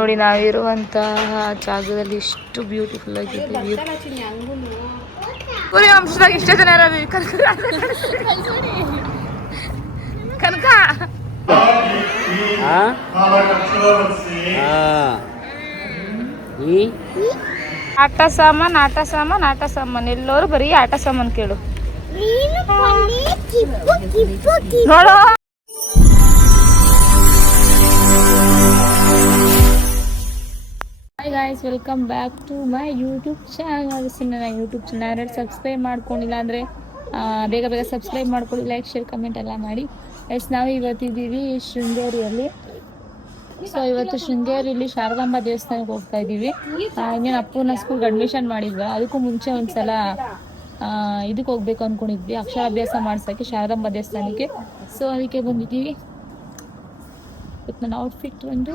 ನೋಡಿ ನಾವಿರುವಂತಹ ಜಾಗದಲ್ಲಿ ಎಷ್ಟು ಬ್ಯೂಟಿಫುಲ್ ಆಗಿದ್ದೀವಿ. ಅಂಶದಾಗ ಇಷ್ಟ ಜನ ಕನಕ ಆಟ ಸಾಮಾನ್ ಎಲ್ಲರೂ ಬರೀ ಆಟ ಸಾಮಾನ್ ಕೇಳು ನೋಡೋ. Hi guys, welcome back to my YouTube channel. ನನ್ನ ಯೂಟ್ಯೂಬ್ ಚಾನಲ್ ಸಬ್ಸ್ಕ್ರೈಬ್ ಮಾಡ್ಕೊಂಡಿಲ್ಲ ಅಂದರೆ ಬೇಗ ಬೇಗ ಸಬ್ಸ್ಕ್ರೈಬ್ ಮಾಡ್ಕೊಳ್ಳಿ, ಲೈಕ್ ಶೇರ್ ಕಮೆಂಟ್ ಎಲ್ಲ ಮಾಡಿ. ನಾವು ಇವತ್ತಿದ್ದೀವಿ ಶೃಂಗೇರಿಯಲ್ಲಿ. ಸೊ ಇವತ್ತು ಶೃಂಗೇರಿಯಲ್ಲಿ ಶಾರದಾಂಬ ದೇವಸ್ಥಾನಕ್ಕೆ ಹೋಗ್ತಾ ಇದ್ದೀವಿ. ಇನ್ನೇನು ಅಪ್ಪನ ಸ್ಕೂಲ್ಗೆ ಅಡ್ಮಿಷನ್ ಮಾಡಿದ್ವಿ, ಅದಕ್ಕೂ ಮುಂಚೆ ಒಂದ್ಸಲ ಇದಕ್ಕೆ ಹೋಗ್ಬೇಕು ಅಂದ್ಕೊಂಡಿದ್ವಿ, ಅಕ್ಷರಾಭ್ಯಾಸ ಮಾಡ್ಸೋಕ್ಕೆ ಶಾರದಾಂಬ ದೇವಸ್ಥಾನಕ್ಕೆ. ಸೊ ಅದಕ್ಕೆ ಬಂದಿದ್ದೀವಿ. ನನ್ನ ಔಟ್ಫಿಟ್ ಒಂದು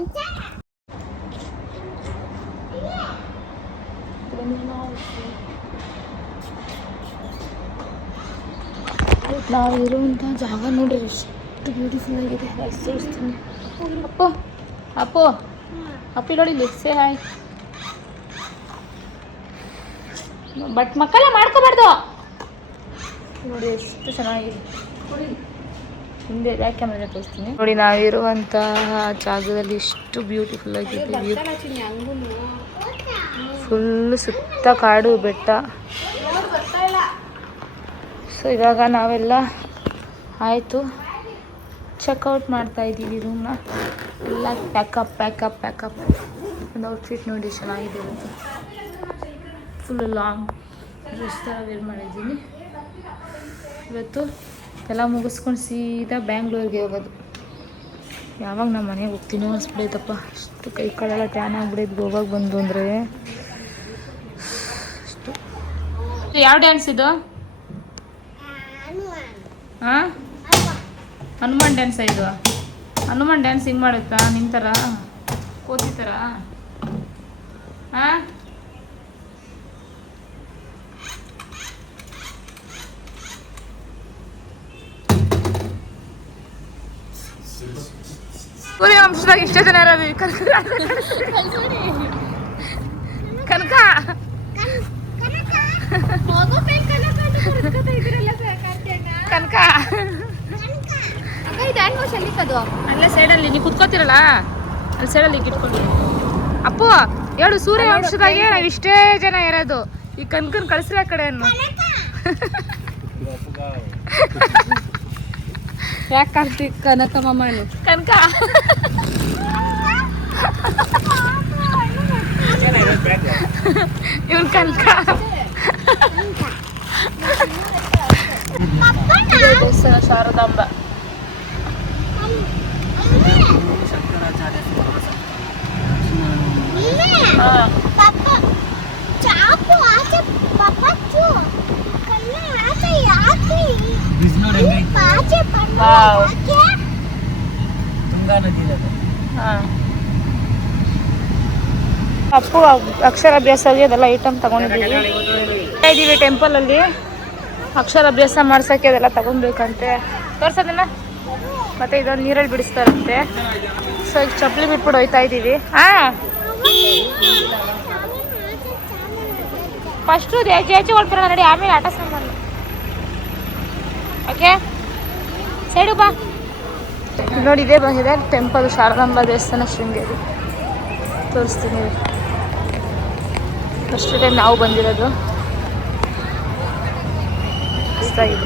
ನಾವು ಇರುವಂಥ ಜಾಗ ನೋಡಿ ಎಷ್ಟು ಬ್ಯೂಟಿಫುಲ್ ಆಗಿದೆ. ತೋರಿಸ್ತೀನಿ. ಅಪ್ಪಿ ನೋಡಿ ಸೇ ಹಾಯ್. ಬಟ್ ಮಕ್ಕಳ ಮಾಡ್ಕೋಬಾರ್ದು. ನೋಡಿ ಎಷ್ಟು ಚೆನ್ನಾಗಿದೆ. ಹಿಂದೆ ಬ್ಯಾಕ್ ಕ್ಯಾಮ್ರಾ ತೋರಿಸ್ತೀನಿ. ನೋಡಿ ನಾವಿರುವಂತಹ ಜಾಗದಲ್ಲಿ ಎಷ್ಟು ಬ್ಯೂಟಿಫುಲ್ ಆಗಿದೆ. ಫುಲ್ ಸುತ್ತ ಕಾಡು ಬೆಟ್ಟ. ಸೊ ಇವಾಗ ನಾವೆಲ್ಲ ಆಯಿತು, ಚೆಕ್ಔಟ್ ಮಾಡ್ತಾ ಇದ್ದೀವಿ ರೂಮ್ನ. ಎಲ್ಲ ಪ್ಯಾಕಪ್. ಒಂದು ಔಟ್ಫಿಟ್ ನೋಡಿ ಚೆನ್ನಾಗಿದೆ. ಫುಲ್ ಲಾಂಗ್ ಡ್ರೆಸ್ ಥರ ವೇರ್ ಮಾಡಿದ್ದೀನಿ. ಇವತ್ತು ಎಲ್ಲ ಮುಗಿಸ್ಕೊಂಡು ಸೀದಾ ಬ್ಯಾಂಗ್ಳೂರಿಗೆ ಹೋಗೋದು. ಯಾವಾಗ ನಮ್ಮ ಮನೆಗೆ ಹೋಗ್ತೀನೋ ಅನ್ಸ್ಬಿಡೈತಪ್ಪ. ಅಷ್ಟು ಕೈ ಕಾಲೆಲ್ಲ ಟ್ಯಾನ್ ಆಗ್ಬಿಡೈತೆ ಗೋವಾಗ ಬಂದು ಅಂದರೆ. ಅಷ್ಟು ಯಾವ ಡ್ಯಾನ್ಸ್ ಇದು? ಹಾಂ, ಹನುಮಾನ್ ಡ್ಯಾನ್ಸ ಇದು? ಹನುಮಾನ್ ಡ್ಯಾನ್ಸ್ ಹಿಂಗೆ ಮಾಡುತ್ತಾ ನಿನ್ನ ಥರ, ಕೋತಿ ಥರ? ಹಾಂ, ಅಂಶದಾಗ ಇಷ್ಟ ಜನ ಕನಕ ಅಲ್ಲೇ ಸೈಡಲ್ಲಿ ನೀವು ಕುತ್ಕೋತಿರಲ್ಲ, ಅಲ್ಲಿ ಸೈಡಲ್ಲಿ ಇಟ್ಕೊಂಡು. ಅಪ್ಪು ಹೇಳು, ಸೂರ್ಯ ವಂಶದಾಗೆ ನಾವು ಇಷ್ಟೇ ಜನ ಇರೋದು. ಈ ಕನ್ಕನ್ ಕಳಿಸ್ರಿ ಆ ಕಡೆ ಅನ್ನು. ಯಾಕೆ ಕಾಣ್ತಿ ಕನಕ ಮಾಮಣ್ಣು? ಕನಕ ಇವನ್ ಕನಕ. ಶಾರದಾಂಬ ಅಪ್ಪು ಅಕ್ಷರಾಭ್ಯಾಸಗೆ ಅದೆಲ್ಲ ಐಟಮ್ ತಗೊಂಡಿದ್ದೀವಿ ಟೆಂಪಲಲ್ಲಿ. ಅಕ್ಷರಾಭ್ಯಾಸ ಮಾಡ್ಸೋಕ್ಕೆ ಅದೆಲ್ಲ ತಗೊಬೇಕಂತೆ. ತೋರ್ಸೋದನ್ನ ಮತ್ತೆ ಇದೊಂದು ನೀರಲ್ಲಿ ಬಿಡಿಸ್ತಾರಂತೆ. ಸೊ ಈಗ ಚಪ್ಪಲಿ ಬಿಟ್ಬಿಟ್ಟು ಹೋಯ್ತಾ ಇದ್ದೀವಿ. ಫಸ್ಟು ಜೇಜಿ ಹೊಡ್ಬಿಡ ನೋಡಿ, ಆಮೇಲೆ ಆಟ ಸಾಮಾನು. ಓಕೆ, ಸೈಡು ಬಾ. ನೋಡಿ ಇದೇ ಬಂದಿದೆ ಟೆಂಪಲ್, ಶಾರದಾಂಬ ದೇವಸ್ಥಾನ ಶೃಂಗೇರಿ. ತೋರಿಸ್ತೀನಿ. ಫಸ್ಟ್ ಟೈಮ್ ನಾವು ಬಂದಿರೋದು. ಇಷ್ಟಾಗಿದೆ.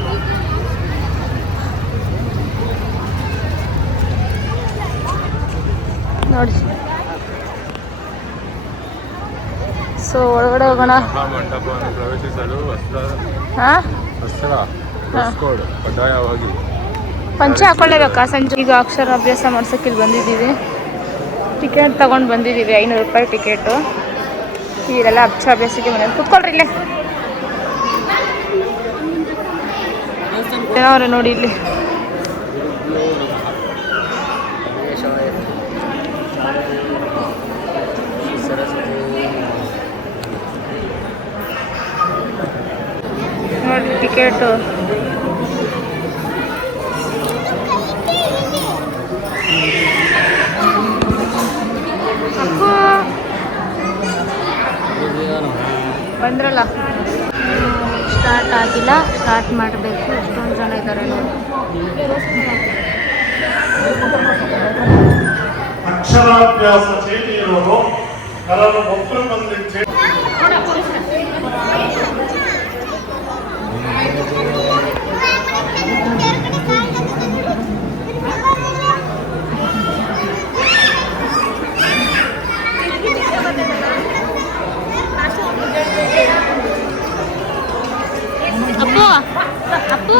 ನೋಡಿ. ಸೊ ಒಳಗಡೆ ಹೋಗೋಣ. ಪಂಚೆ ಹಾಕೊಳ್ಳೇಬೇಕಾ ಸಂಜೆ? ಈಗ ಅಕ್ಷರಾಭ್ಯಾಸ ಮಾಡ್ಸೋಕೆ ಇಲ್ಲಿ ಬಂದಿದ್ದೀವಿ. ಟಿಕೆಟ್ ತಗೊಂಡು ಬಂದಿದ್ದೀವಿ, 500 ರೂಪಾಯಿ ಟಿಕೆಟು. ಈಗೆಲ್ಲ ಅಕ್ಷರಾಭ್ಯಾಸಕ್ಕೆ ಮನೇಲಿ ಕೂತ್ಕೊಳ್ರಿ. ಇಲ್ಲೇ ಏನವ್ರೆ ನೋಡಿ ಇಲ್ಲಿ. ನೋಡಿ ಟಿಕೆಟು. ಅಪ್ಪು ಬಂದ್ರಲ್ಲ ಸ್ಟಾರ್ಟ್ ಆಗಿಲ್ಲ, ಸ್ಟಾರ್ಟ್ ಮಾಡಬೇಕು. ಎಷ್ಟೊಂದು ಜನ ಇದ್ದಾರೆ ನೋಡಿ. ಅಕ್ಷರಾಭ್ಯಾಸ ಚೇಟಿ ಇರೋರು ಕೆಲವರು ಒಬ್ಬರು ಬಂದಿದ್ದೆ. ಅಪ್ಪು ಅಪ್ಪು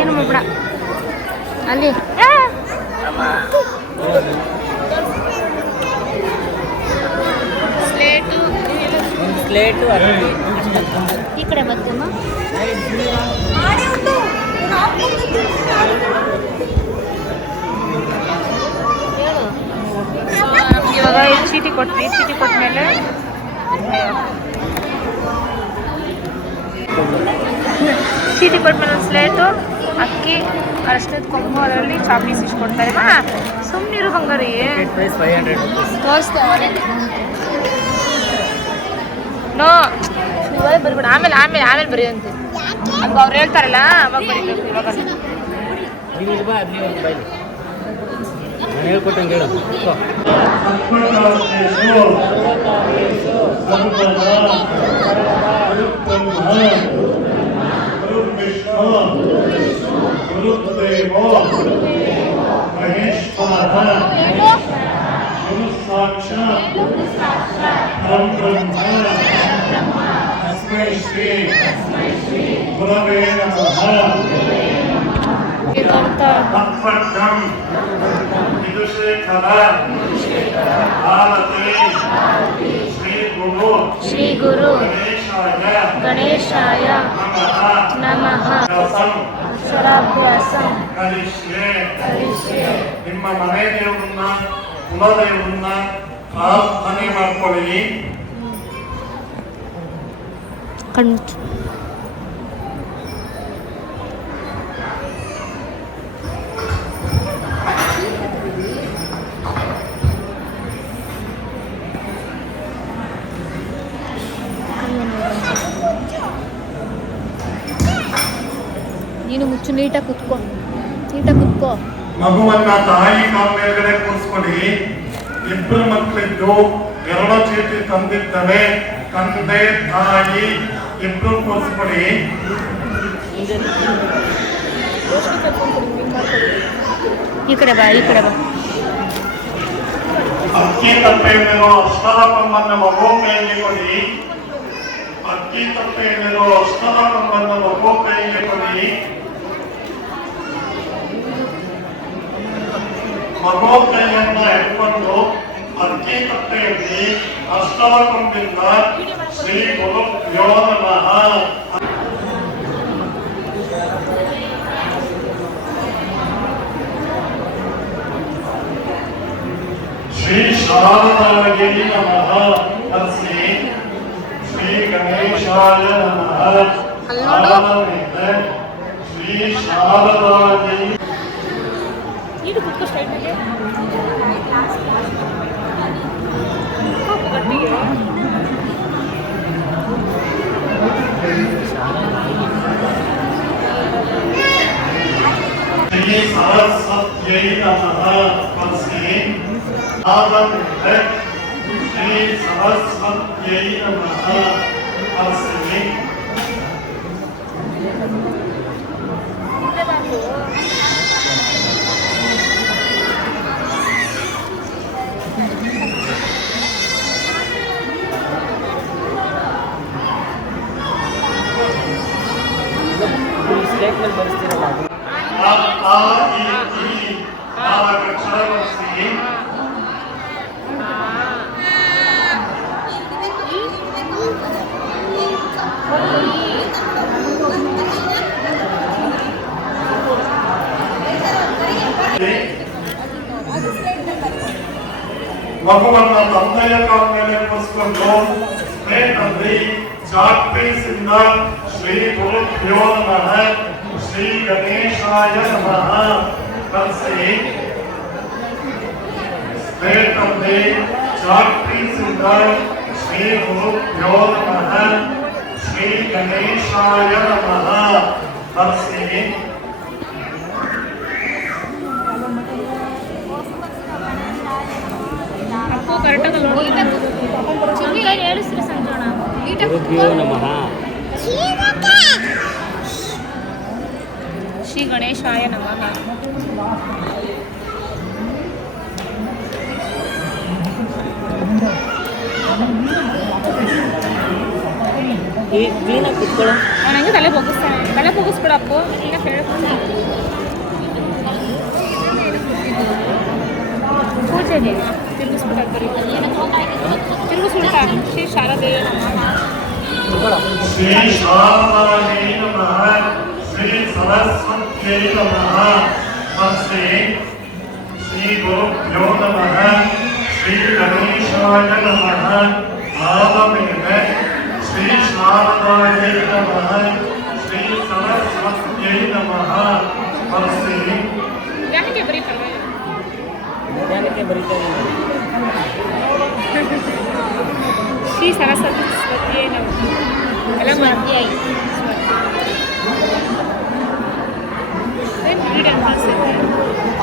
ಏನು ಮಾಡ್ಬೇಡ ಅಲ್ಲಿ ಸ್ಲೇಟು ಈ ಕಡೆ ಬರ್ತಮ್ಮ. ಇವಾಗ ಚೀಟಿ ಕೊಟ್ವಿ. ಚೀಟಿ ಕೊಟ್ಮೇಲೆ ಸ್ಲೇಟು, ಅಕ್ಕಿ, ಅರಶಿನದ ಕೊಂಬು, ಅದರಲ್ಲಿ ಚಾಕ್ಲೇಟ್ಸ್ ಇಷ್ಟು ಕೊಡ್ತಾರೆ. ಸುಮ್ಮನಿರು ಹಂಗಾರಿ ತೋರಿಸ್ತೇವೆ. ನೋ ಇವಾಗ ಬರ್ಬೇಡ, ಆಮೇಲೆ ಆಮೇಲೆ ಆಮೇಲೆ ಬರೆಯುವಂತೆ. ಅವಾಗ ಅವ್ರು ಹೇಳ್ತಾರಲ್ಲ ಅವಾಗ ಬರೀಬೇಕು. ಇವಾಗ ಹೇಳ್ಕೊಟ್ಟಂಗೆ ಹೇಳು. ಗುರುದೇವೋ ಮಹೇಶ್ವರ ಗುರು ಸಾಕ್ಷಾತ್ ಪರಬ್ರಹ್ಮ ತಸ್ಮೈ ಶ್ರೀ ಗುರವೇ ನಮಃ. ತತ್ಪಟ್ಟಂ ವಿದುಷೇಖರ ಭಾರತಿ ಶ್ರೀ ಗುರು ಗಣೇಶಾಯ ನಮಃ. ಅಕ್ಷರಾಭ್ಯಾಸಂ ನಿಮ್ಮ ಮನೆ ದೇವರನ್ನ ಕುಲದೇವರನ್ನ ಪ್ರಾರ್ಥನೆ ಮಾಡ್ಕೊಳ್ಳಿ. ನೀನು ಮುಚ್ಚು, ನೀಟಾಗಿ ಕುತ್ಕೋ, ನೀಟಾಗಿ ಕುತ್ಕೋ. ಮಗುವನ್ನ ತಾಯಿ ಕಾಲ ಮೇಲ್ಗಡೆ ಕೂರಿಸ್ಕೊಳ್ಳಿ. ಇಬ್ಬರು ಮಕ್ಕಳಿದ್ದು 2 ಚೀಟಿ ತಂದಿದ್ದಾವೆ. ತಂದೆ ತಾಯಿ ಇಬ್ರು ಕೂರಿಸ್ಕೊಳ್ಳಿ. ಈ ಕಡೆ ಬಾ, ಈ ಕಡೆ ಬಾ. ಅಕ್ಕಿ ತಪ್ಪೆಯಲ್ಲಿರೋ ಅಷ್ಟರಕಂಬನ್ನ ಮಗು ಕೈಗೆ ಕೊಡಿ. ಅಕ್ಕಿ ತಪ್ಪೆಯಲ್ಲಿರೋ ಅಷ್ಟರಕಂಬನ್ನ ಮಗು ಕೈಗೆ ಕೊಡಿ. ಮಗು ಕೈಯನ್ನ ಹಿಡ್ಕೊಂಡು ಅಕ್ಕಿ ತಪ್ಪೆಯಲ್ಲಿ ಅಷ್ಟರಕಂಬಿಂದ ಶ್ರೀ ಗುರುಭ್ಯೋ ನಮಃ. ಶ್ರೀ ಶಾರದಾಯ ನಮಃ. ಹರಿಸಿ ಶ್ರೀ ಗಣೇಶಾಯ ನಮಃ. ಶ್ರೀ ಶಾರದಾಯ ಶ್ರೀ ಸರಸ್ವತ್ಯೈ ನಮಃ. ಹರಿಸಿ ಶ್ರೀ ಸರಸ್ವತ್ಯೈ ನಮಃ. ಹರಿಸಿ ಮಗುವನ್ನ ತಂದೆಯ ಕಾಲ ಮೇಲೆ ಕೂರಿಸಿಕೊಂಡು ಸ್ನೇಹದಲ್ಲಿ ಚಾಟ್ ಪೀಸ್ ಇಂದ ಶ್ರೀ ಗುರುಭ್ಯೋ ನಮಃ. श्री गणेशाय नमः कलसे वेतंदे चाक्री सुंदर श्री गुरुभ्यो नमः श्री गणेशाय नमः कलसे ಅಪ್ಪು ಕರೆಕ್ಟಾಗಿ ನೋಡಿ ಚಿಂಕಾಯಿ ಹೇಳಿಸ್ರಿ ಸಂಜೋಣ ಗುರುಭ್ಯೋ ನಮಃ ಶ್ರೀ ಗಣೇಶಾಯ ನಮಃ. ಈ ಕ್ಲೀನಾಗಿ ಕುತ್ಕೊಳ್ಳೋ. ನನಗೆ ತಲೆ ಬಗ್ಗಿಸ್ಬಿಡಪ್ಪು ಈಗ ಹೇಳ್ಕೊಂಡು ಪೂಜೆಗೆ ತಿರುಗಿಸ್ಬಿಟ್ಟ ಶ್ರೀ ಶಾರದೇಯ ನಮಃ. श्री शारदायै नमः श्री सरस्वत्यै नमः नमस्ते श्री गुरुभ्यो नमः श्री गणेशाय नमः भावमेव श्री शारदायै नमः श्री सरस्वत्यै नमः नमस्ते ಯಾಕೆ ಬರೀ ಪರವಾಗಿಲ್ಲ ನಿಧಾನಕ್ಕೆ ಬರೀತಾ ಇದ್ದೀನಿ. ಶ್ರೀ ಸರಸ್ವತಿ ಎಲ್ಲ ಮಾಡ್ತೀಯ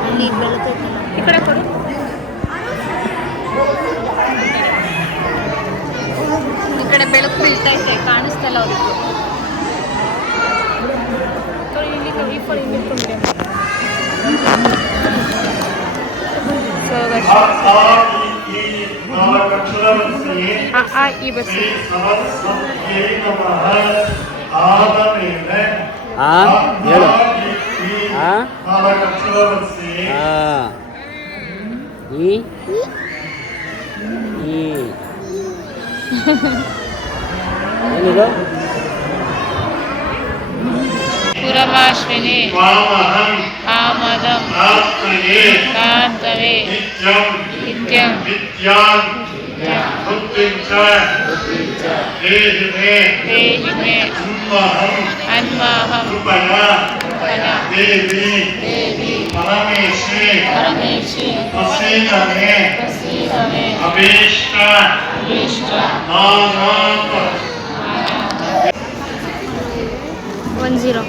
ಅಲ್ಲಿ ಬೆಳಕು ಈ ಕಡೆ ಕೊಡು. ಈ ಕಡೆ ಬೆಳಕು ಬೀಳ್ತೈತೆ ಕಾಣಿಸ್ತಲ್ಲ ಅವ್ರಿಗೆ. ಇಲ್ಲಿ ಇಟ್ಕೊಂಡಿದೆ. ಸೊ ಈ ಬಸ್ श्री सरस्वत्यै नमः आदमेव ಹೇಳು. नालकक्षरवस्य ಈ ಏನಿದು ಪುರಮಾಶ್ವಿನಿ वामहं ಆಮದಂ प्रार्थये ಕಾಂತವೇ नित्यं ನಿತ್ಯಂ बुद्धिं च देहि मे ದೇಹಿ ಮೇ अन्वहं कृपया देवी परमेशे प्रसीद मे अभीष्ट नानात् 10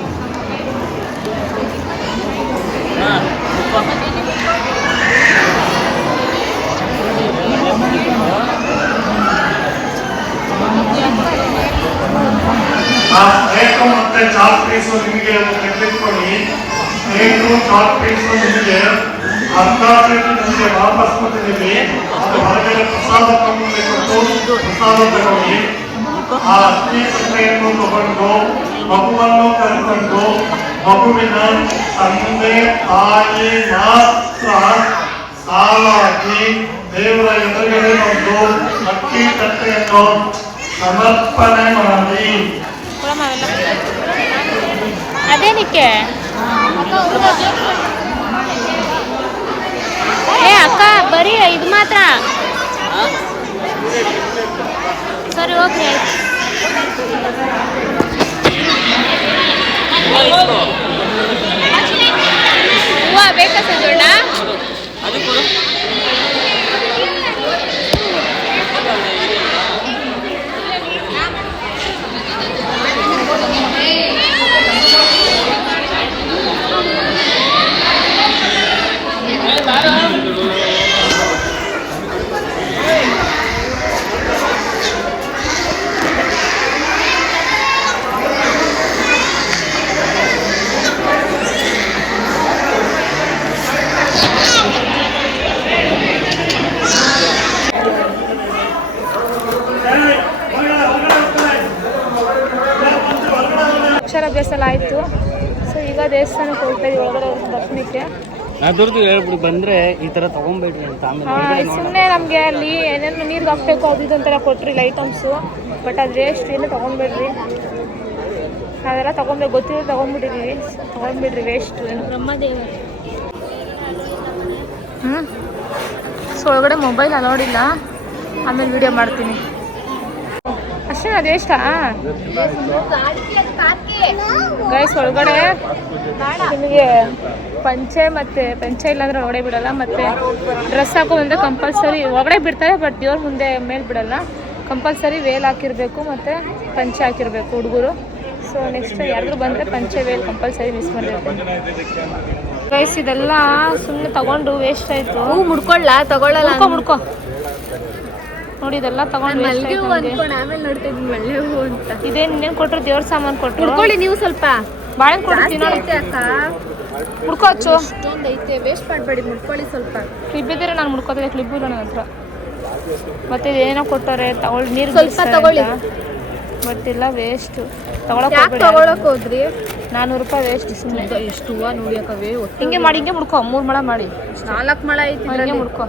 ಬೇಕು ಮತ್ತೆ ಚಾಕ್ ಪೀಸು ನಿಮಗೆ ತೆಗೆದುಕೊಳ್ಳಿ. ಬೇಕು ಚಾಕ್ ಪೀಸು ನಿಮಗೆ ಅರ್ಧ ಪ್ಲೇಟ್ ನಿಮಗೆ ವಾಪಸ್ ಕೊಟ್ಟಿದ್ದೀವಿ. ಅದು ಹೊರಗಡೆ ಪ್ರಸಾದ ತಗೊಂಡು ಕೊಟ್ಟು ಪ್ರಸಾದ ತಗೊಳ್ಳಿ. ಆ ಅಕ್ಕಿ ಸಕ್ಕರೆಯನ್ನು ತಗೊಂಡು ಮಗುವನ್ನು ಕರೆಕೊಂಡು ಮಗುವಿನ ತಂದೆ ತಾಯಿ ಮಾತ್ರ ಸಾಲಾಗಿ ದೇವರ ಎದುರುಗಡೆ ಒಂದು ಅಕ್ಕಿ ತಟ್ಟೆಯನ್ನು ಸಮರ್ಪಣೆ ಮಾಡಿ. ಅದೇನಕ್ಕೆ ಏ ಅಕ್ಕ ಬರೀ ಇದು ಮಾತ್ರ ಸರಿ ಓಕೆ ಹೂವು ಬೇಕಾ ಸಂಜೋಣ ಅದು ಕೊಡು. ಅಕ್ಷರಾಭ್ಯಾಸ ಎಲ್ಲ ಆಯಿತು. ಸೊ ಈಗ ದೇವಸ್ಥಾನಕ್ಕೆ ಹೋಗ್ತಾ ಇದೀವಿ ಒಳಗಡೆ ದರ್ಶನಕ್ಕೆ. ಅದ್ರದ್ದು ಹೇಳ್ಬಿಡಿ ಬಂದ್ರೆ ಈ ತರ ತಗೊಂಬೇಡ್ರಿ ಅಂತ ಆಮೇಲೆ ಸುಮ್ಮನೆ ನಮಗೆ ಅಲ್ಲಿ ಏನೇನು ನೀರಿಗೆ ಹಾಕ್ಬೇಕು ಅದು ಇದು ಅಂತೆಲ್ಲ ಕೊಟ್ರಿ ಐಟಮ್ಸು. ಬಟ್ ಅದು ವೇಸ್ಟ್ ಏನು ತೊಗೊಂಡ್ಬೇಡ್ರಿ. ನಾವೆಲ್ಲ ತೊಗೊಬೇಕು ಗೊತ್ತಿರೋ ತೊಗೊಂಡ್ಬಿಟ್ಟಿದ್ದೀವಿ. ತೊಗೊಂಡ್ಬಿಡ್ರಿ ವೇಸ್ಟ್ ಏನು ಬ್ರಹ್ಮದೇವ ಸೊ ಒಳಗಡೆ ಮೊಬೈಲ್ ಅಲೌಡ್ ಇಲ್ಲ. ಆಮೇಲೆ ವಿಡಿಯೋ ಮಾಡ್ತೀನಿ. ಅಷ್ಟೇ ಅದೆಷ್ಟಾ ಗೈಸ್ ಒಳಗಡೆ ನಿಮಗೆ ಪಂಚೆ ಮತ್ತು ಪಂಚೆ ಇಲ್ಲಾಂದ್ರೆ ಒಳಗಡೆ ಬಿಡಲ್ಲ, ಮತ್ತು ಡ್ರೆಸ್ ಹಾಕೋದಂದ್ರೆ ಕಂಪಲ್ಸರಿ ಒಳಗಡೆ ಬಿಡ್ತಾರೆ, ಬಟ್ ದೇವ್ರ ಮುಂದೆ ಮೇಲೆ ಬಿಡಲ್ಲ. ಕಂಪಲ್ಸರಿ ವೇಲ್ ಹಾಕಿರಬೇಕು ಮತ್ತು ಪಂಚೆ ಹಾಕಿರಬೇಕು ಹುಡುಗರು. ಸೊ ನೆಕ್ಸ್ಟ್ ಯಾರಾದರೂ ಬಂದರೆ ಪಂಚೆ ವೇಲ್ ಕಂಪಲ್ಸರಿ ಮಿಸ್ ಮಾಡಿರ್ತೀನಿ ಗೈಸ್. ಇದೆಲ್ಲ ಸುಮ್ಮನೆ ತಗೊಂಡು ವೇಸ್ಟ್ ಆಯಿತು. ಮುಡ್ಕೊಳ್ಳ ತಗೊಳ್ಳಲ್ಲ ಮುಡ್ಕೊ ನೋಡಿ, ಇದೆಲ್ಲ ತಗೊಂಡು ಆಮೇಲೆ ನೋಡ್ತಾ ಇದ್ದೀನಿ ಮಲ್ಲೆ ಹೂ ಅಂತ. ಇದೇ ಇನ್ನೇನು ಕೊಟ್ಟರು, ದೇವ್ರ ಸಾಮಾನು ಕೊಟ್ಟರು. ಮುಡ್ಕೊಳ್ಳಿ ನೀವು ಸ್ವಲ್ಪ. ಬಾಳೆಹಣ್ಣು ಕೊಡ್ತೀನಿ ಅಕ್ಕ, ಮುಡ್ಕೊ ಹಚ್ಚು. ಇಷ್ಟೊಂದು ಐತೆ, ವೇಸ್ಟ್ ಮಾಡಬೇಡಿ, ಮುಡ್ಕೊಳ್ಳಿ ಸ್ವಲ್ಪ. ಕ್ಲಿಪ್ ಇದ್ದರೆ ನಾನು ಮುಡ್ಕೋತಿದ್ದೆ, ಕ್ಲಿಪ್ ಇಲ್ಲ ನನ್ನ ಹತ್ರ. ಮತ್ತೆ ಏನೋ ಕೊಟ್ಟವ್ರೆ ತಗೊಳ್ಳಿ, ನೀರು ಸ್ವಲ್ಪ ತಗೊಳ್ಳಿ. ಬಟ್ ಇಲ್ಲ ವೇಸ್ಟ್. ತಗೊಳಕ್ ಹೋದ್ರಿ 400 ರೂಪಾಯಿ ವೇಸ್ಟ್ ಸುಮ್ಮನೆ. ಎಷ್ಟು ಹೂವು ನೋಡಿ ಅಕ್ಕವೇ. ಹಿಂಗೆ ಮಾಡಿ, ಹಿಂಗೆ ಮುಡ್ಕೊ, 3 ಮೊಳ ಮಾಡಿ, 4 ಮೊಳ ಐತಿ. ಹಿಂಗೆ ಮುಡ್ಕೊ.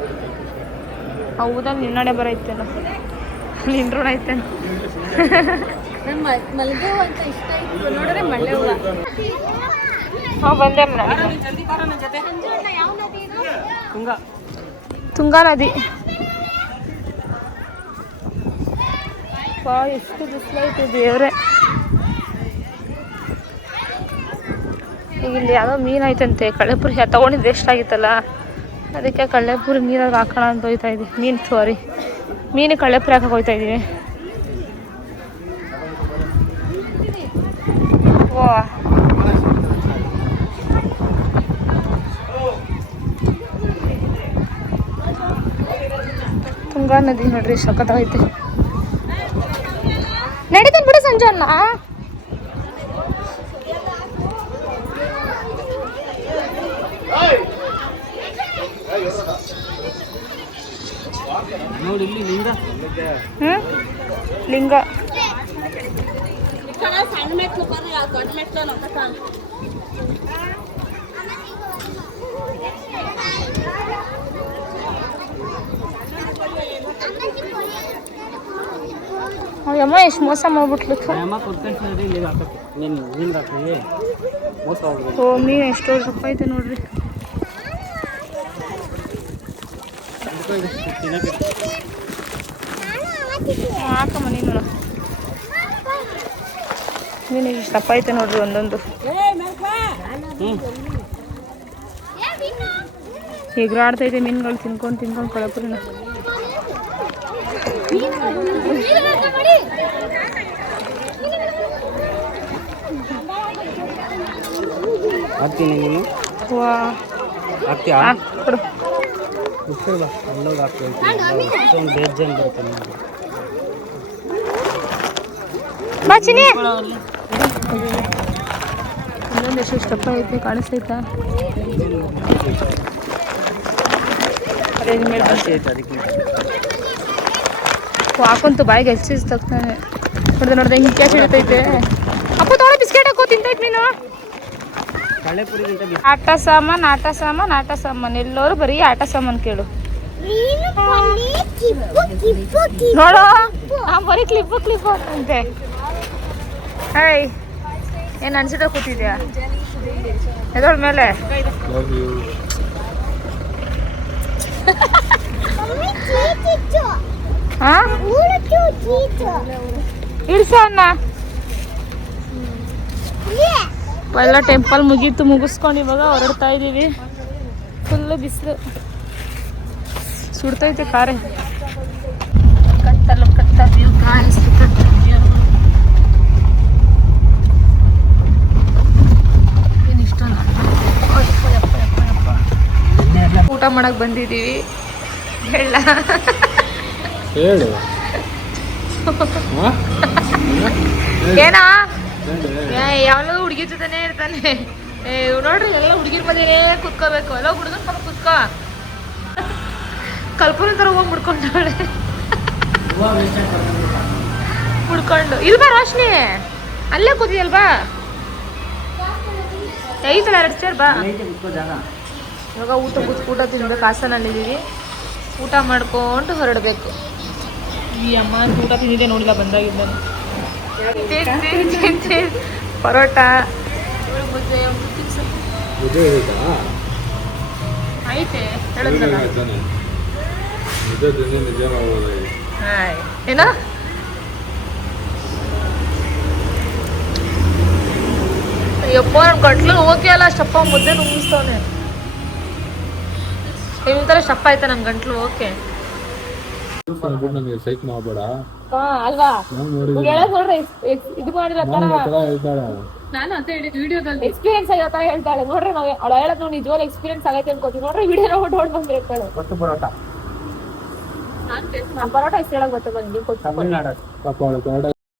ಹೌದಲ್ಲಿ ನಿನ್ನಡೆ ಬರೈತೇನೋ, ನಿಂಡ್ರೋಣ ಐತೇನೋ. ಮಲ್ಗೆ ಹೂವು ಅಂತ ಇಷ್ಟ ಆಯ್ತು ನೋಡ್ರೆ, ಮಲ್ಲೆ ಹೂವು. ಹಾಂ ಬಂದೆ. ತುಂಗಾ ನದಿ. ವಾ ಎಷ್ಟು ಬಿಸಿಲೈತೆ ದೇವ್ರೆ. ಈಗ ಇಲ್ಲಿ ಯಾವುದೋ ಮೀನು ಐತಂತೆ, ಕಳ್ಳೆಪುರಿ ತೊಗೊಂಡಿದ್ದು ವೇಸ್ಟ್ ಆಗಿತ್ತಲ್ಲ, ಅದಕ್ಕೆ ಕಳ್ಳೆಪುರಿ ನೀರಾಗ ಹಾಕೋಣ ಅಂತ ಹೋಗ್ತಾ ಇದ್ದೀವಿ. ಮೀನು ಕಳ್ಳೆಪುರಿ ಹಾಕಕ್ಕೆ ಹೋಗ್ತಾ ಇದ್ದೀವಿ. ವಾ ತುಂಗಾ ನದಿ ನೋಡ್ರಿ, ಸಖತ್ತಾಗೈತೆ. ನಡೀತಾನೆ ಬಿಡು ಸಂಜೆ ಅನ್ನ. ನೋಡಿ ಇಲ್ಲಿ ಲಿಂಗ. ಲಿಂಗ ಅಯ್ಯಮ್ಮ ಎಷ್ಟು ಮೋಸ ಮಾಡ್ಬಿಟ್ಲು. ಅಮ್ಮ ಕೊಡ್ಕೊಂಡು ಇಲ್ಲಿ ಹಾಕಕ್ಕೆ ನೀನು ಹಾಕಿ ಮೋಸ ಹೋಗ್ಬೋದು. ಓ ಮೀನು ಎಷ್ಟು ರೂಪಾಯಿ ಐತೆ ನೋಡ್ರಿ. ಹಾಕಮ್ಮ ನೀನು ಮೀನು ಎಷ್ಟು ದಪ್ಪ ಐತೆ ನೋಡ್ರಿ ಒಂದೊಂದು. ಎಗರಾಡ್ತೈತೆ ಮೀನುಗಳು ತಿನ್ಕೊಂಡು ಕಳಪುರಿನ. ಹಾಕ್ತೀನಿ ನೀನು. ವಾ ಹಾಕ್ತೀಯಾ? ಕೊಡು. ಬಾ ಅಲ್ಲೋಗಿ ಹಾಕ್ತೀನಿ. ಅಷ್ಟೊಂದು ಬೇಜಾನ್ ಬರುತ್ತೆ ನಿಮಗೆ. ಬಾ ಚಿನಿ. ಇನ್ನೊಂದು ಎಷ್ಟು ದಪ್ಪ ಐತೆ ಕಾಣಿಸ್ತೈತಾ? ಅದೇ ಮೇಲೆ ಜಾಸ್ತಿ ಆಯ್ತು ಅದಕ್ಕೆ. ಹಾಕೊಂತು ಬಾಯಿಗೆ ಹೆಚ್ಚಿಸ್ ತಗ್ತಾನೆ. ನೋಡ್ದೆ ಹಿಂಗೆ ಕ್ಯಾಶ್ ಇಡ್ತೈತೆ. ಅಪ್ಪ ತೊಗೊಳ ಬಿಸ್ಕೆಟ್ ಹಾಕೋ ತಿಂತೈತೆ ಮೀನು. ಆಟ ಸಾಮಾನು ಎಲ್ಲರೂ ಬರೀ ಆಟ ಸಾಮಾನು ಕೇಳು. ನೋಡು ಬರೀ ಕ್ಲಿಪ್ಪು ಅಂತೆ. ಏಯ್ ಏನು ಅನ್ಸಿಟ ಕೂತಿದ್ಯಾ ಎದೋಳ ಮೇಲೆ? ಹಾಂ ಇಡ್ಸ ಅನ್ನ. ಎಲ್ಲ ಟೆಂಪಲ್ ಮುಗಿಸ್ಕೊಂಡು ಇವಾಗ ಹೊರಡ್ತಾ ಇದ್ದೀವಿ. ಫುಲ್ಲು ಬಿಸಿಲು ಸುಡ್ತೈತೆ ಕಾರೆ. ಕತ್ತಲು ವ್ಯೂ ಕಾಣಿಸ್ತು. ಊಟ ಮಾಡಕ್ ಬಂದಿದ್ದೀವಿ. ಹೇಳ ಏನಾ ಯಾವಲೋ ಹುಡುಗಿ ಜೊತೆನೇ ಇರ್ತಾನೆ. ನೋಡ್ರಿ ಎಲ್ಲ ಹುಡುಗಿರ್ ಮನೇನೇ ಕುತ್ಕೋಬೇಕು. ಎಲ್ಲ ಹುಡುಗನ್ ಪಕ್ಕ ಕುತ್ಕೋ. ಕಲ್ಪನೆ ತರ ಹೋಗಿ ಮುಡ್ಕೊಂಡವಳೆ. ಮುಡ್ಕೊಂಡು ಇಲ್ಬಾ ರೋಶ್ನಿ, ಅಲ್ಲೇ ಕೂತಿಯಲ್ವಾ? ಐತಲ್ಲ 2 ಚೇರ್ ಬಾ. ಇವಾಗ ಊಟ ತಿನ್ಬೇಕು. ಹಾಸನಲ್ಲಿದ್ದೀವಿ. ಊಟ ಮಾಡ್ಕೊಂಡು ಹೊರಡಬೇಕು. ಈ ಅಮ್ಮ ಊಟ ತಿಂದಿದೆ ನೋಡಿಲ್ಲ ಬಂದಾಗಿದ್ದ. ಪರೋಟ ಐತೆ ಹೇಳೋದಲ್ಲ. ಏನೋ ಯಪ್ಪ ನನ್ ಗಂಟ್ಲು ಓಕೆ ಅಲ್ಲ ಶಪ್ಪ ಮುದ್ದೆ ನುಂಗಿಸ್ತವನೆ ಈ ತರ ಶಪ್ಪ ಆಯ್ತಾ ನನ್ ಗಂಟ್ಲು ಓಕೆ ನನಗೆ ಸೈಕ್ ಮಾಡಬೇಡ ಅಲ್ವಾ ನೋಡಿ ಹೇಳೋದ್ ನೋಡ್ರಿ ಇದು ಮಾಡಿಲ್ಲ ಹೇಳ್ತಾಳೆ ನಾನು ಅಂತ ಹೇಳಿದ್ ವಿಡಿಯೋದಲ್ಲಿ ಎಕ್ಸ್ಪೀರಿಯನ್ಸ್ ಆಗತ್ತ ಹೇಳ್ತಾಳೆ ನೋಡ್ರಿ ನಾವ್ ಅವಳು ಹೇಳೋದ್ ನಾವು ನಿಜವಾಗ್ಲೂ ಎಕ್ಸ್ಪೀರಿಯನ್ಸ್ ಆಗೈತೆ ಅನ್ಕೋತೀವಿ ನೋಡ್ರಿ ವಿಡಿಯೋ ನೋಡ್ ಬಂದ್ ಹೇಳ್ತಾಳೆ ಪರೋಟ ಪರೋಟ ಇಷ್ಟ ಹೇಳಕ್ ಬರ್ತದೆ ನಿಮ್ಗೆ ತಮಿಳ್ನಾಡು ಪಾಪ ಅವಳು